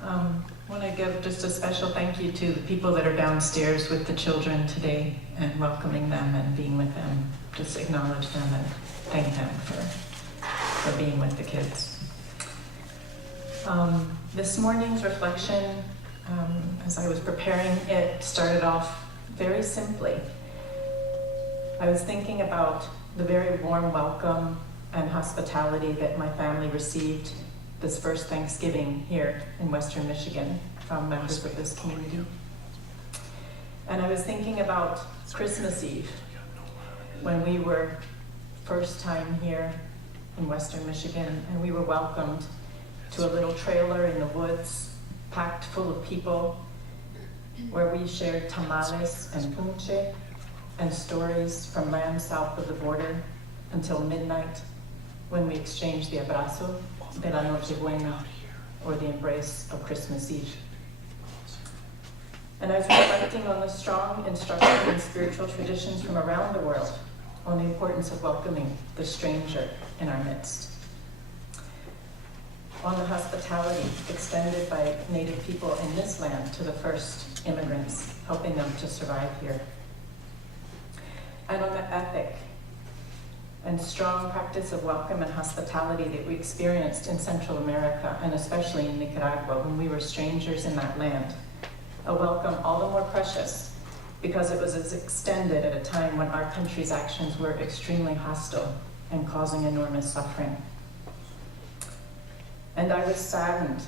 I want to give just a special thank you to the people that are downstairs with the children today and welcoming them and being with them. Just acknowledge them and thank them for being with the kids. This morning's reflection, as I was preparing it, started off very simply. I was thinking about the very warm welcome and hospitality that my family received this first Thanksgiving here in Western Michigan from members of this community. And I was thinking about Christmas Eve, when we were first time here in Western Michigan, and we were welcomed to a little trailer in the woods, packed full of people, where we shared tamales and punche and stories from land south of the border until midnight, when we exchanged the abrazo de la Nochebuena, or the embrace of Christmas Eve. And I was reflecting on the strong instruction and spiritual traditions from around the world on the importance of welcoming the stranger in our midst, on the hospitality extended by Native people in this land to the first immigrants, helping them to survive here, and on the ethic and strong practice of welcome and hospitality that we experienced in Central America, and especially in Nicaragua when we were strangers in that land. A welcome all the more precious because it was as extended at a time when our country's actions were extremely hostile and causing enormous suffering. And I was saddened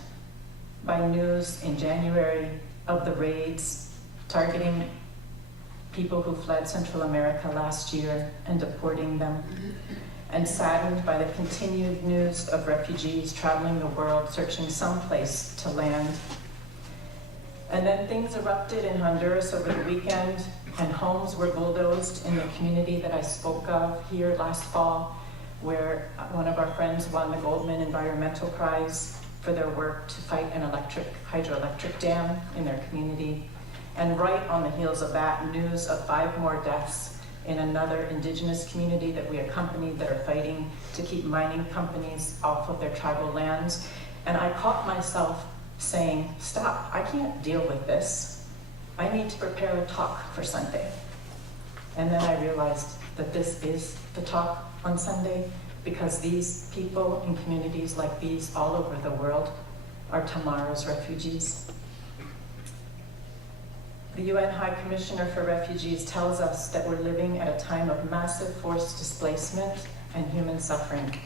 by news in January of the raids targeting people who fled Central America last year and deporting them, and saddened by the continued news of refugees traveling the world searching some place to land. And then things erupted in Honduras over the weekend, and homes were bulldozed in the community that I spoke of here last fall, where one of our friends won the Goldman Environmental Prize for their work to fight an hydroelectric dam in their community. And right on the heels of that, news of 5 more deaths in another indigenous community that we accompanied that are fighting to keep mining companies off of their tribal lands. And I caught myself saying, stop, I can't deal with this. I need to prepare a talk for Sunday. And then I realized that this is the talk on Sunday, because these people in communities like these all over the world are tomorrow's refugees. The UN High Commissioner for Refugees tells us that we're living at a time of massive forced displacement and human suffering.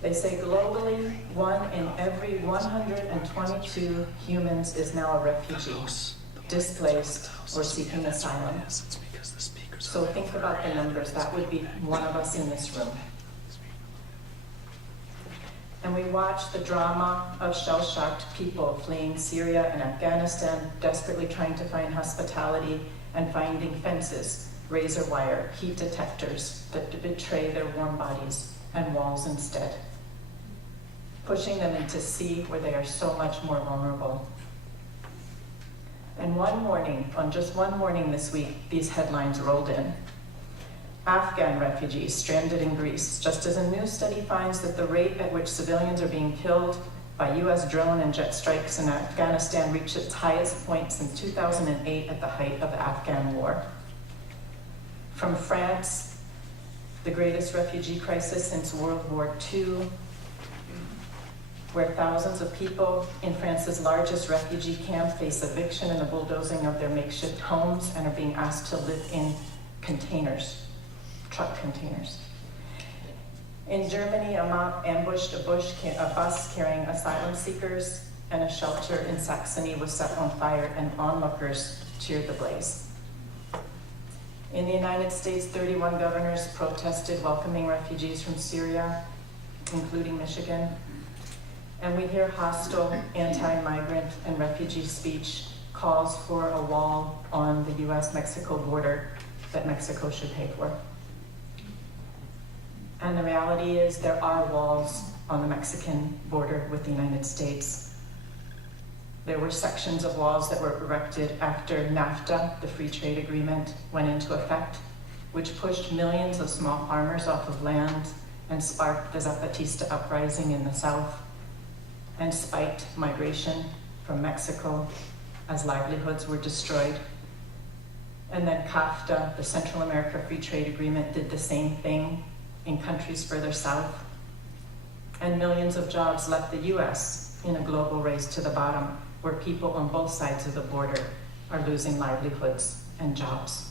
They say globally, 1 in every 122 humans is now a refugee, displaced, or seeking asylum. So think about the numbers. That would be one of us in this room. And we watch the drama of shell-shocked people fleeing Syria and Afghanistan, desperately trying to find hospitality and finding fences, razor wire, heat detectors that betray their warm bodies, and walls instead, pushing them into sea where they are so much more vulnerable. And one morning, on just one morning this week, these headlines rolled in. Afghan refugees stranded in Greece, just as a new study finds that the rate at which civilians are being killed by US drone and jet strikes in Afghanistan reached its highest point since 2008 at the height of the Afghan war. From France, the greatest refugee crisis since World War II, where thousands of people in France's largest refugee camp face eviction and the bulldozing of their makeshift homes and are being asked to live in containers. Truck containers. In Germany, a mob ambushed a bus carrying asylum seekers, and a shelter in Saxony was set on fire, and onlookers cheered the blaze. In the United States, 31 governors protested welcoming refugees from Syria, including Michigan. And we hear hostile anti-migrant and refugee speech, calls for a wall on the US-Mexico border that Mexico should pay for. And the reality is there are walls on the Mexican border with the United States. There were sections of walls that were erected after NAFTA, the free trade agreement, went into effect, which pushed millions of small farmers off of land and sparked the Zapatista uprising in the South. and spiked migration from Mexico as livelihoods were destroyed. And then CAFTA, the Central America Free Trade Agreement, did the same thing in countries further south. And millions of jobs left the US in a global race to the bottom, where people on both sides of the border are losing livelihoods and jobs.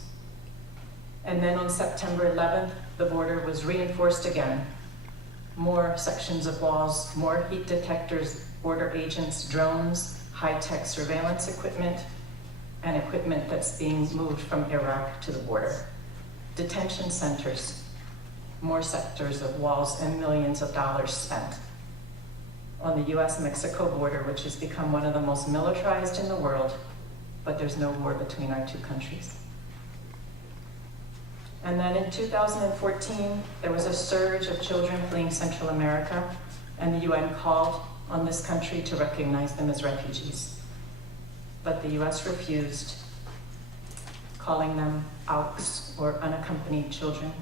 And then on September 11th, the border was reinforced again. More sections of walls, more heat detectors, border agents, drones, high-tech surveillance equipment, and equipment that's being moved from Iraq to the border. Detention centers, more sectors of walls, and millions of dollars spent on the US-Mexico border, which has become one of the most militarized in the world, but there's no war between our two countries. And then in 2014, there was a surge of children fleeing Central America, and the UN called on this country to recognize them as refugees. But the US refused, calling them AUKs, or unaccompanied children.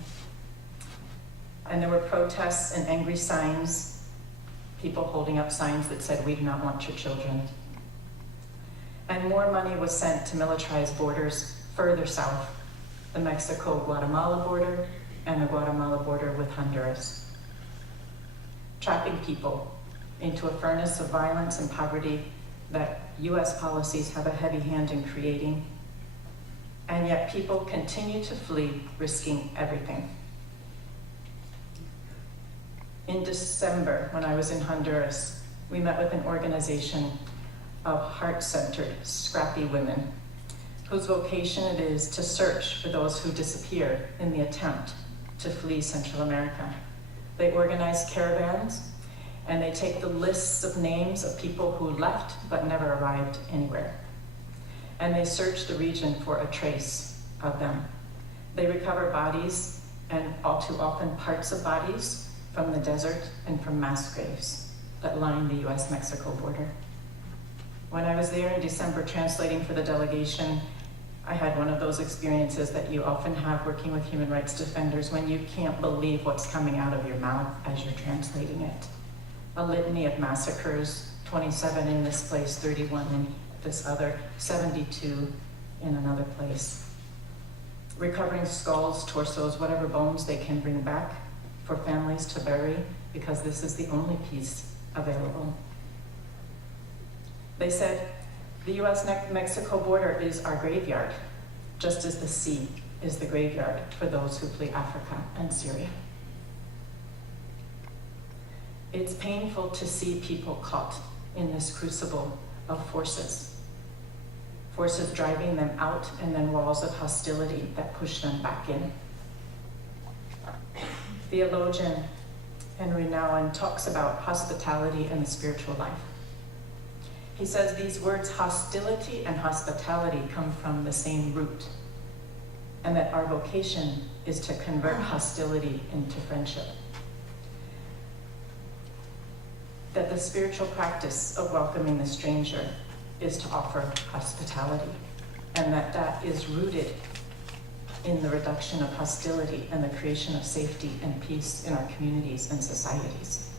And there were protests and angry signs, people holding up signs that said, "We do not want your children." And more money was sent to militarize borders further south, the Mexico-Guatemala border and the Guatemala border with Honduras, trapping people into a furnace of violence and poverty that US policies have a heavy hand in creating. And yet people continue to flee, risking everything. In December, when I was in Honduras, we met with an organization of heart-centered, scrappy women whose vocation it is to search for those who disappear in the attempt to flee Central America. They organize caravans, and they take the lists of names of people who left but never arrived anywhere. And they search the region for a trace of them. They recover bodies, and all too often parts of bodies, from the desert and from mass graves that line the US-Mexico border. When I was there in December translating for the delegation, I had one of those experiences that you often have working with human rights defenders when you can't believe what's coming out of your mouth as you're translating it. A litany of massacres, 27 in this place, 31 in this other, 72 in another place. Recovering skulls, torsos, whatever bones they can bring back for families to bury, because this is the only piece available. They said, the US-Mexico border is our graveyard, just as the sea is the graveyard for those who flee Africa and Syria. It's painful to see people caught in this crucible of forces driving them out, and then walls of hostility that push them back in. Theologian Henry Nouwen talks about hospitality and the spiritual life. He says these words, hostility and hospitality, come from the same root, and that our vocation is to convert hostility into friendship. That the spiritual practice of welcoming the stranger is to offer hospitality, and that is rooted in the reduction of hostility and the creation of safety and peace in our communities and societies.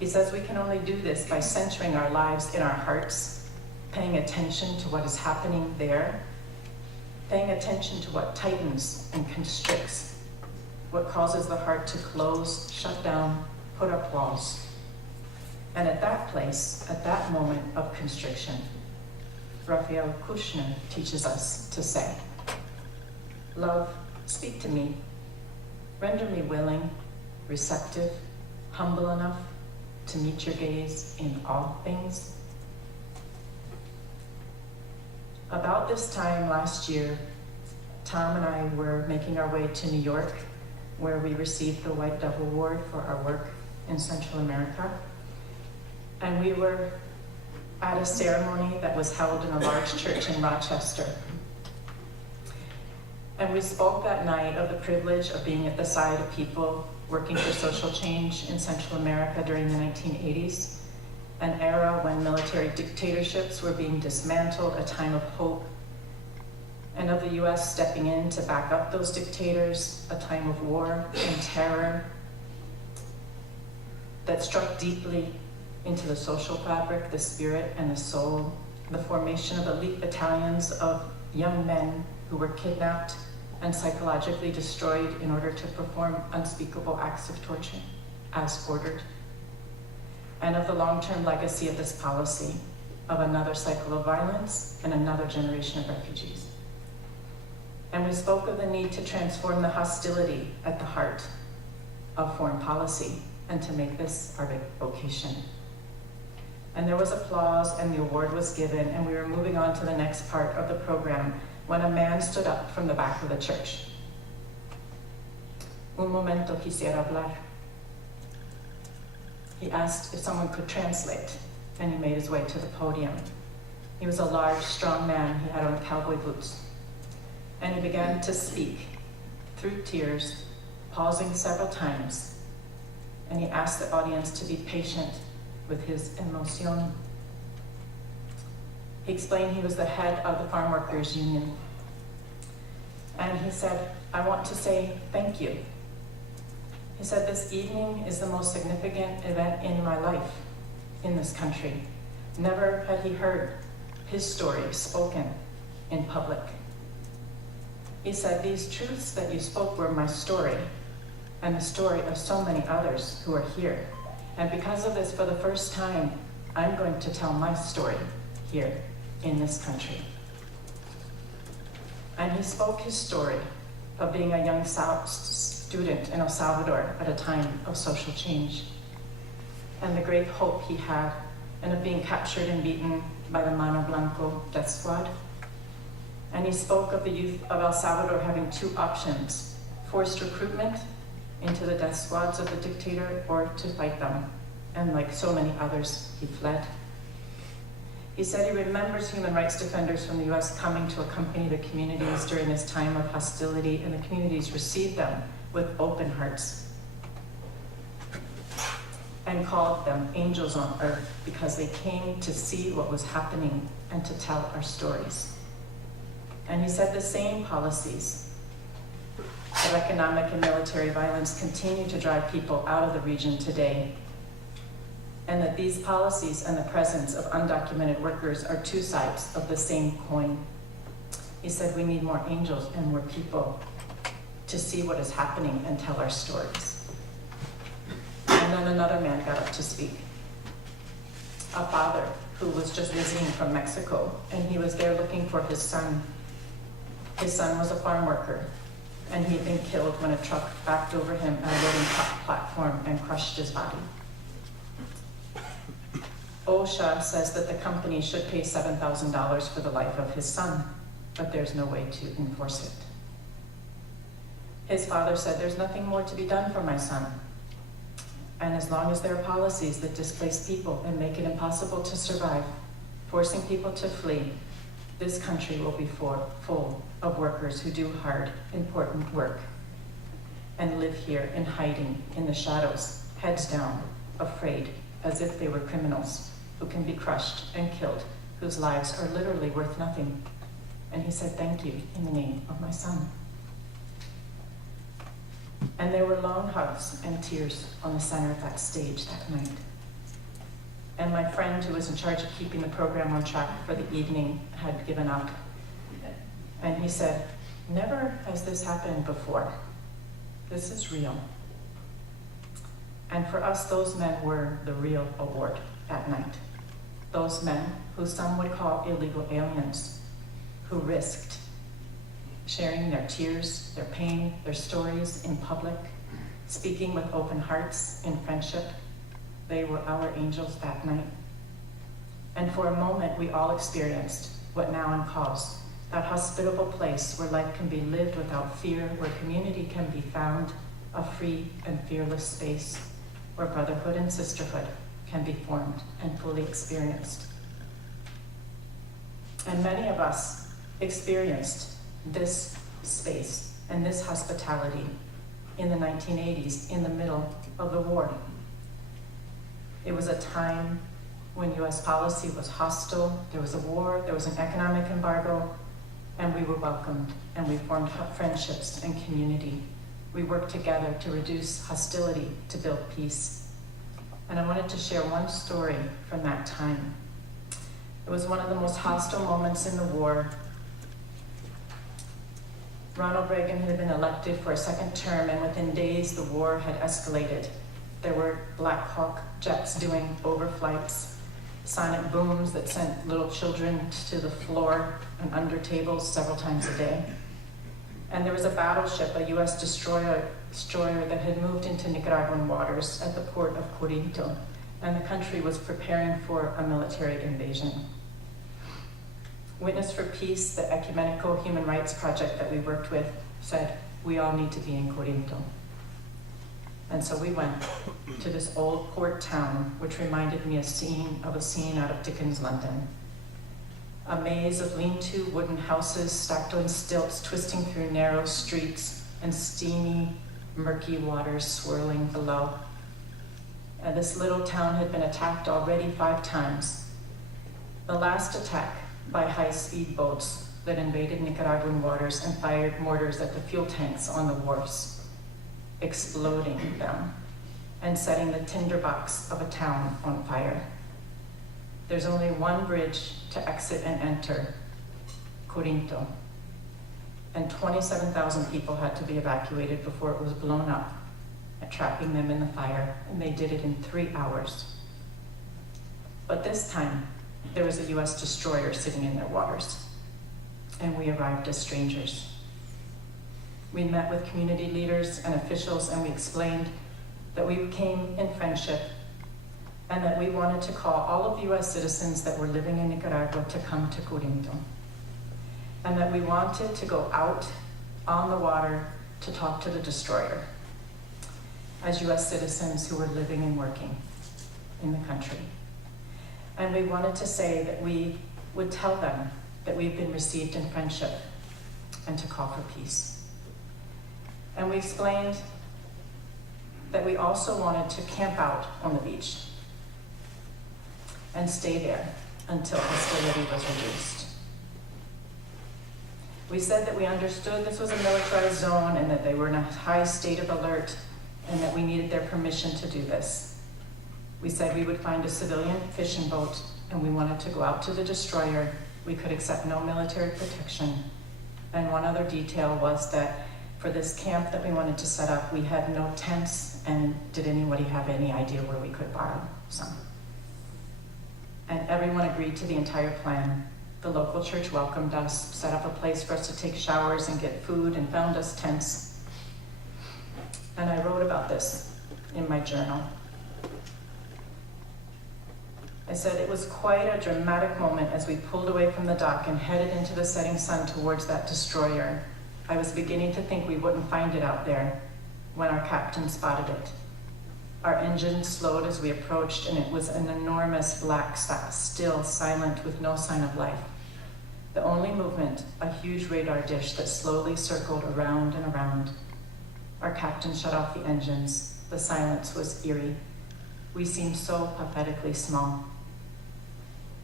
He says we can only do this by centering our lives in our hearts, paying attention to what is happening there, paying attention to what tightens and constricts, what causes the heart to close, shut down, put up walls. And at that place, at that moment of constriction, Raphael Kushner teaches us to say, "Love, speak to me. Render me willing, receptive, humble enough to meet your gaze in all things." About this time last year, Tom and I were making our way to New York, where we received the White Dove Award for our work in Central America. And we were at a ceremony that was held in a large church in Rochester. And we spoke that night of the privilege of being at the side of people working for social change in Central America during the 1980s, an era when military dictatorships were being dismantled, a time of hope, and of the US stepping in to back up those dictators, a time of war and terror that struck deeply into the social fabric, the spirit, and the soul, the formation of elite battalions of young men who were kidnapped and psychologically destroyed in order to perform unspeakable acts of torture, as ordered, and of the long-term legacy of this policy of another cycle of violence and another generation of refugees. And we spoke of the need to transform the hostility at the heart of foreign policy and to make this our vocation. And there was applause and the award was given, and we were moving on to the next part of the program when a man stood up from the back of the church. Un momento quisiera hablar. He asked if someone could translate, and he made his way to the podium. He was a large, strong man. He had on cowboy boots. And he began to speak through tears, pausing several times. And he asked the audience to be patient with his emoción. He explained he was the head of the Farm Workers Union. And he said, I want to say thank you. He said, this evening is the most significant event in my life in this country. Never had he heard his story spoken in public. He said, these truths that you spoke were my story and the story of so many others who are here. And because of this, for the first time, I'm going to tell my story here in this country. And he spoke his story of being a young student in El Salvador at a time of social change, and the great hope he had, and of being captured and beaten by the Mano Blanco death squad. And he spoke of the youth of El Salvador having two options: forced recruitment into the death squads of the dictator or to fight them. And like so many others, he fled. He said he remembers human rights defenders from the US coming to accompany the communities during this time of hostility, and the communities received them with open hearts and called them angels on earth because they came to see what was happening and to tell our stories. And he said the same policies of economic and military violence continue to drive people out of the region today, and that these policies and the presence of undocumented workers are two sides of the same coin. He said we need more angels and more people to see what is happening and tell our stories. And then another man got up to speak. A father who was just visiting from Mexico, and he was there looking for his son. His son was a farm worker, and he had been killed when a truck backed over him at a loading platform and crushed his body. OSHA says that the company should pay $7,000 for the life of his son, but there's no way to enforce it. His father said, there's nothing more to be done for my son. And as long as there are policies that displace people and make it impossible to survive, forcing people to flee, this country will be full of workers who do hard, important work and live here in hiding in the shadows, heads down, afraid, as if they were criminals who can be crushed and killed, whose lives are literally worth nothing. And he said, thank you in the name of my son. And there were long hugs and tears on the center of that stage that night. And my friend who was in charge of keeping the program on track for the evening had given up. And he said, never has this happened before. This is real. And for us, those men were the real award that night. Those men who some would call illegal aliens, who risked sharing their tears, their pain, their stories in public, speaking with open hearts in friendship. They were our angels that night. And for a moment, we all experienced what now uncalls, that hospitable place where life can be lived without fear, where community can be found, a free and fearless space, where brotherhood and sisterhood can be formed and fully experienced. And many of us experienced this space and this hospitality in the 1980s, in the middle of the war. It was a time when US policy was hostile, there was a war, there was an economic embargo, and we were welcomed, and we formed friendships and community. We worked together to reduce hostility, to build peace. and I wanted to share one story from that time. It was one of the most hostile moments in the war. Ronald Reagan had been elected for a second term, and within days the war had escalated. There were Black Hawk jets doing overflights, sonic booms that sent little children to the floor and under tables several times a day. And there was a battleship, a US destroyer that had moved into Nicaraguan waters at the port of Corinto, and the country was preparing for a military invasion. Witness for Peace, the ecumenical human rights project that we worked with, said, we all need to be in Corinto. And so we went to this old port town, which reminded me of a scene out of Dickens' London. A maze of lean-to wooden houses stacked on stilts, twisting through narrow streets, and steamy, murky waters swirling below. And this little town had been attacked already 5 times. The last attack by high-speed boats that invaded Nicaraguan waters and fired mortars at the fuel tanks on the wharfs, exploding them and setting the tinderbox of a town on fire. There's only one bridge to exit and enter, Corinto, and 27,000 people had to be evacuated before it was blown up, trapping them in the fire, and they did it in 3 hours. But this time, there was a US destroyer sitting in their waters, and we arrived as strangers. We met with community leaders and officials, and we explained that we came in friendship and that we wanted to call all of the US citizens that were living in Nicaragua to come to Corinto, and that we wanted to go out on the water to talk to the destroyer as US citizens who were living and working in the country. And we wanted to say that we would tell them that we've been received in friendship and to call for peace. And we explained that we also wanted to camp out on the beach and stay there until hostility was reduced. We said that we understood this was a militarized zone and that they were in a high state of alert and that we needed their permission to do this. We said we would find a civilian fishing boat and we wanted to go out to the destroyer. We could accept no military protection. And one other detail was that for this camp that we wanted to set up, we had no tents, and did anybody have any idea where we could borrow some? And everyone agreed to the entire plan. The local church welcomed us, set up a place for us to take showers and get food, and found us tents. And I wrote about this in my journal. I said it was quite a dramatic moment as we pulled away from the dock and headed into the setting sun towards that destroyer. I was beginning to think we wouldn't find it out there when our captain spotted it. Our engine slowed as we approached, and it was an enormous black sack, still silent with no sign of life. The only movement, a huge radar dish that slowly circled around and around. Our captain shut off the engines. The silence was eerie. We seemed so pathetically small.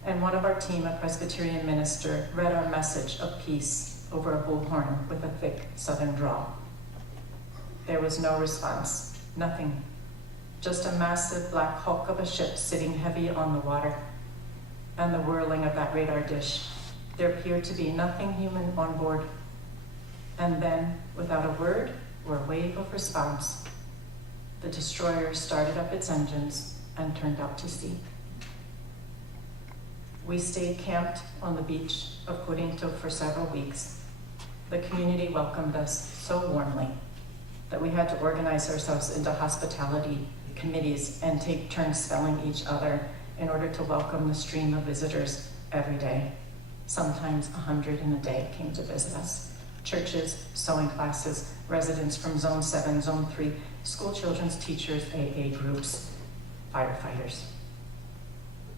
And one of our team, a Presbyterian minister, read our message of peace over a bullhorn with a thick southern drawl. There was no response, nothing. Just a massive black hulk of a ship sitting heavy on the water, and the whirling of that radar dish. There appeared to be nothing human on board. And then, without a word or a wave of response, the destroyer started up its engines and turned out to sea. We stayed camped on the beach of Corinto for several weeks. The community welcomed us so warmly that we had to organize ourselves into hospitality committees and take turns spelling each other in order to welcome the stream of visitors every day. Sometimes 100 in a day came to visit us. Churches, sewing classes, residents from Zone 7, Zone 3, school children's teachers, AA groups, firefighters.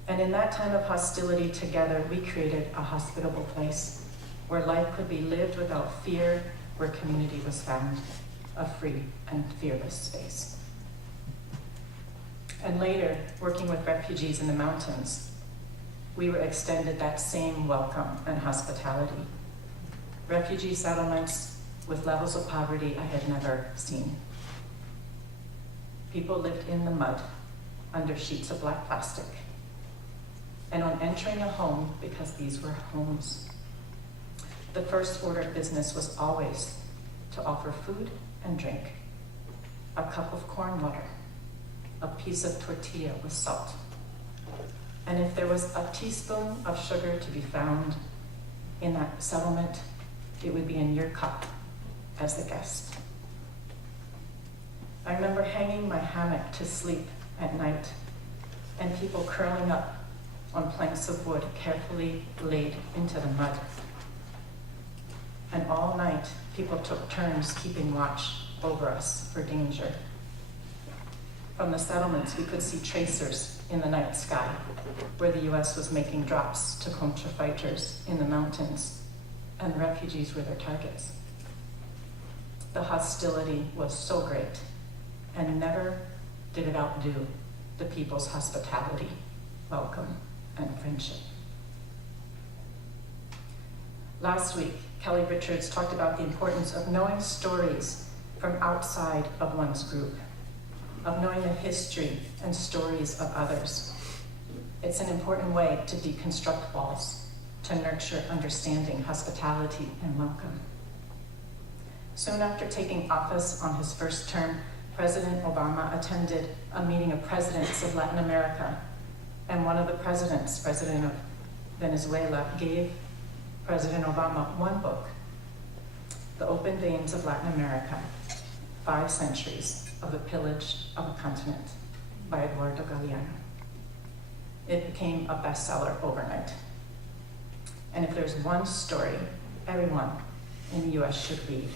And in that time of hostility together, we created a hospitable place where life could be lived without fear, where community was found, a free and fearless space. And later, working with refugees in the mountains, we were extended that same welcome and hospitality. Refugee settlements with levels of poverty I had never seen. People lived in the mud, under sheets of black plastic. And on entering a home, because these were homes, the first order of business was always to offer food and drink, a cup of corn water, a piece of tortilla with salt. And if there was a teaspoon of sugar to be found in that settlement, it would be in your cup as the guest. I remember hanging my hammock to sleep at night and people curling up on planks of wood carefully laid into the mud. And all night, people took turns keeping watch over us for danger. From the settlements, we could see tracers in the night sky, where the US was making drops to Contra fighters in the mountains, and refugees were their targets. The hostility was so great, and never did it outdo the people's hospitality, welcome, and friendship. Last week, Kelly Richards talked about the importance of knowing stories from outside of one's group, of knowing the history and stories of others. It's an important way to deconstruct walls, to nurture understanding, hospitality, and welcome. Soon after taking office on his first term, President Obama attended a meeting of presidents of Latin America, and one of the presidents, President of Venezuela, gave President Obama one book, The Open Veins of Latin America, 5 Centuries of the Pillage of a Continent by Eduardo Galeano. It became a bestseller overnight. And if there's one story everyone in the US should read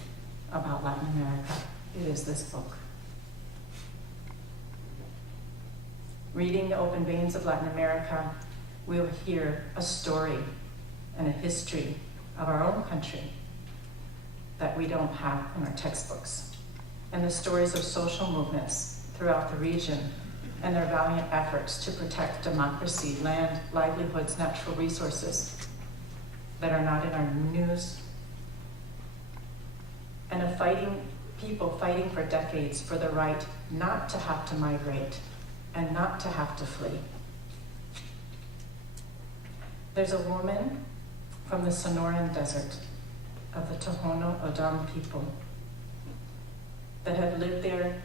about Latin America, it is this book. Reading The Open Veins of Latin America, we'll hear a story and a history of our own country that we don't have in our textbooks, and the stories of social movements throughout the region and their valiant efforts to protect democracy, land, livelihoods, natural resources that are not in our news, and of people fighting for decades for the right not to have to migrate and not to have to flee. There's a woman from the Sonoran Desert of the Tohono O'odham people that have lived there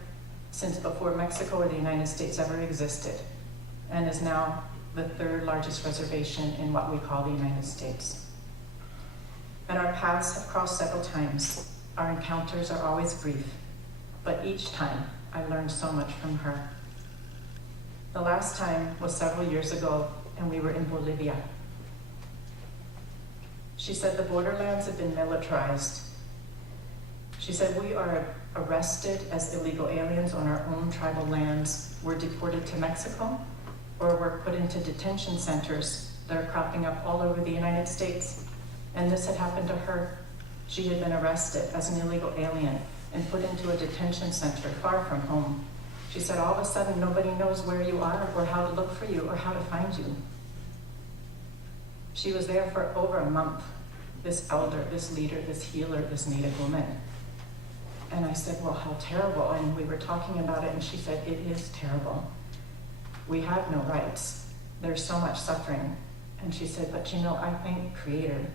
since before Mexico or the United States ever existed, and is now the 3rd largest reservation in what we call the United States. And our paths have crossed several times. Our encounters are always brief, but each time I learned so much from her. The last time was several years ago, and we were in Bolivia. She said the borderlands have been militarized. She said we are arrested as illegal aliens on our own tribal lands. We're deported to Mexico, or we're put into detention centers that are cropping up all over the United States. And this had happened to her. She had been arrested as an illegal alien and put into a detention center far from home. She said all of a sudden nobody knows where you are or how to look for you or how to find you. She was there for over a month, this elder, this leader, this healer, this Native woman. And I said, well, how terrible. And we were talking about it, and she said, it is terrible. We have no rights. There's so much suffering. And she said, but I thank Creator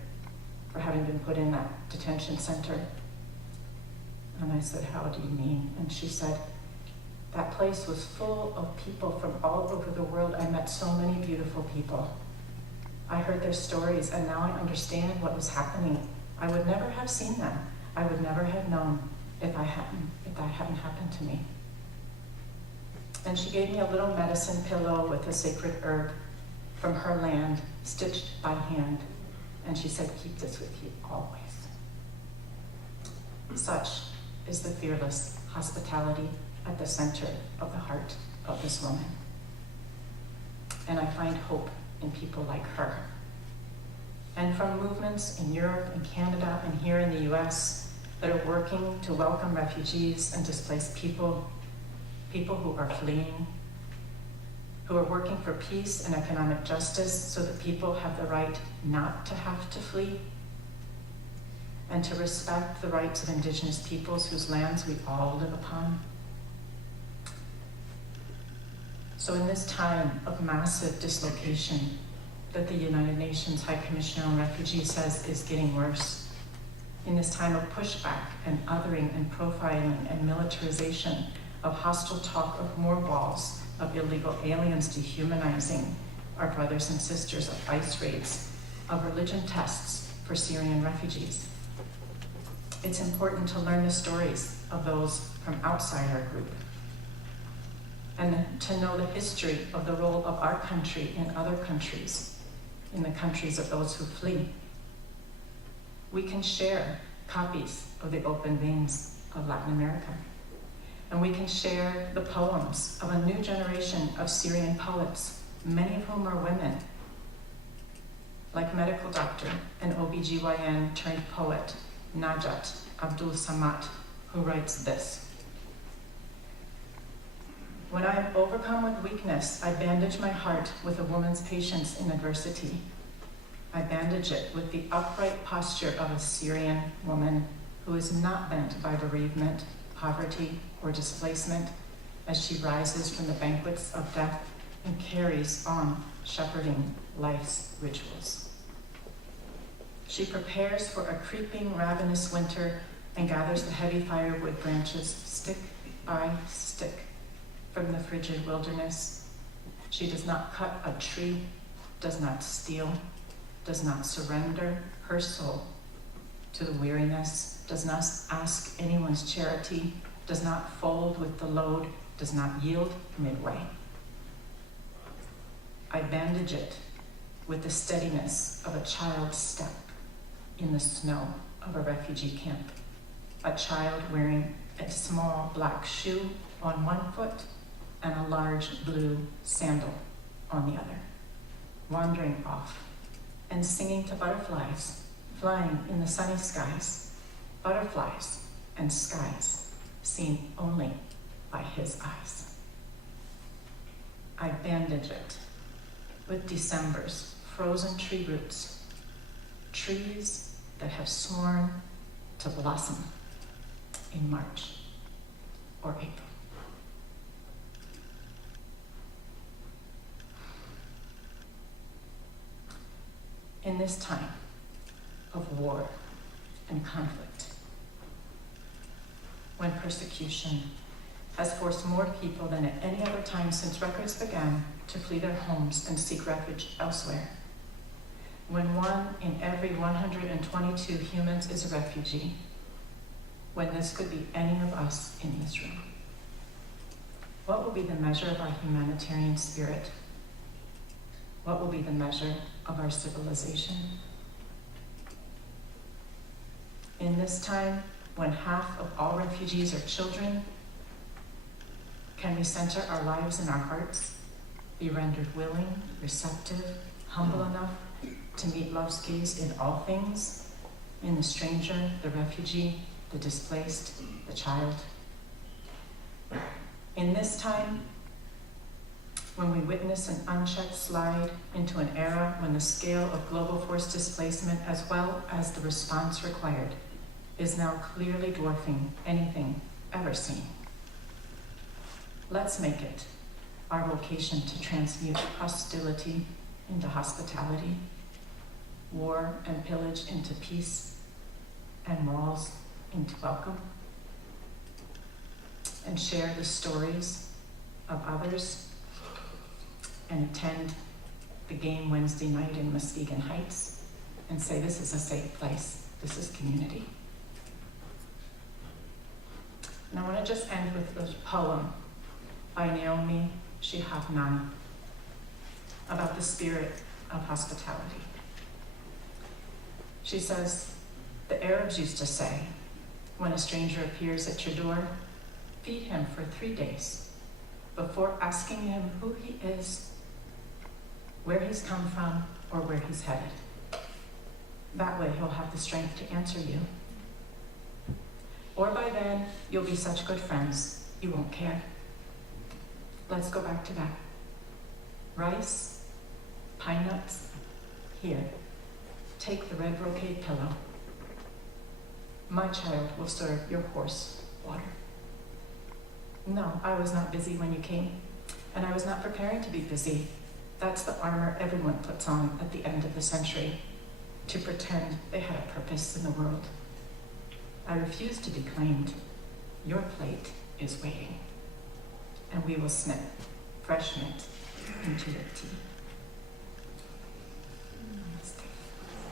for having been put in that detention center. And I said, how do you mean? And she said, that place was full of people from all over the world. I met so many beautiful people. I heard their stories, and now I understand what was happening. I would never have seen them. I would never have known if that hadn't happened to me. And she gave me a little medicine pillow with a sacred herb from her land, stitched by hand. And she said, keep this with you always. Such is the fearless hospitality at the center of the heart of this woman. And I find hope in people like her. And from movements in Europe and Canada and here in the US that are working to welcome refugees and displaced people, people who are fleeing, who are working for peace and economic justice so that people have the right not to have to flee, and to respect the rights of indigenous peoples whose lands we all live upon. So in this time of massive dislocation that the United Nations High Commissioner on Refugees says is getting worse, in this time of pushback and othering and profiling and militarization, of hostile talk of more walls, of illegal aliens dehumanizing our brothers and sisters, of ICE raids, of religion tests for Syrian refugees. It's important to learn the stories of those from outside our group and to know the history of the role of our country in other countries, in the countries of those who flee. We can share copies of The Open Veins of Latin America, and we can share the poems of a new generation of Syrian poets, many of whom are women, like medical doctor and OBGYN turned poet Najat Abdul Samad, who writes this: "When I am overcome with weakness, I bandage my heart with a woman's patience in adversity. I bandage it with the upright posture of a Syrian woman who is not bent by bereavement, poverty, or displacement as she rises from the banquets of death and carries on shepherding life's rituals. She prepares for a creeping, ravenous winter and gathers the heavy firewood branches stick by stick from the frigid wilderness. She does not cut a tree, does not steal, does not surrender her soul to the weariness, does not ask anyone's charity, does not fold with the load, does not yield midway. I bandage it with the steadiness of a child's step in the snow of a refugee camp, a child wearing a small black shoe on one foot and a large blue sandal on the other, wandering off and singing to butterflies flying in the sunny skies, butterflies and skies seen only by his eyes. I bandage it with December's frozen tree roots, trees that have sworn to blossom in March or April. In this time of war and conflict, when persecution has forced more people than at any other time since records began to flee their homes and seek refuge elsewhere, when 1 in every 122 humans is a refugee, when this could be any of us in this room, what will be the measure of our humanitarian spirit? What will be the measure of our civilization? In this time, when half of all refugees are children, can we center our lives in our hearts, be rendered willing, receptive, humble enough to meet love's gaze in all things, in the stranger, the refugee, the displaced, the child? In this time, when we witness an unchecked slide into an era when the scale of global forced displacement, as well as the response required, is now clearly dwarfing anything ever seen. Let's make it our vocation to transmute hostility into hospitality, war and pillage into peace, and walls into welcome, and share the stories of others, and attend the game Wednesday night in Muskegon Heights and say, this is a safe place, this is community. And I want to just end with this poem by Naomi Shihab Nani about the spirit of hospitality. She says, the Arabs used to say, when a stranger appears at your door, feed him for 3 days before asking him who he is, where he's come from, or where he's headed. That way he'll have the strength to answer you. Or by then, you'll be such good friends, you won't care. Let's go back to that. Rice, pine nuts, here, take the red brocade pillow. My child will serve your horse water. No, I was not busy when you came. and I was not preparing to be busy. That's the armor everyone puts on at the end of the century, to pretend they had a purpose in the world. I refuse to be claimed. Your plate is waiting, and we will snip fresh mint into your tea.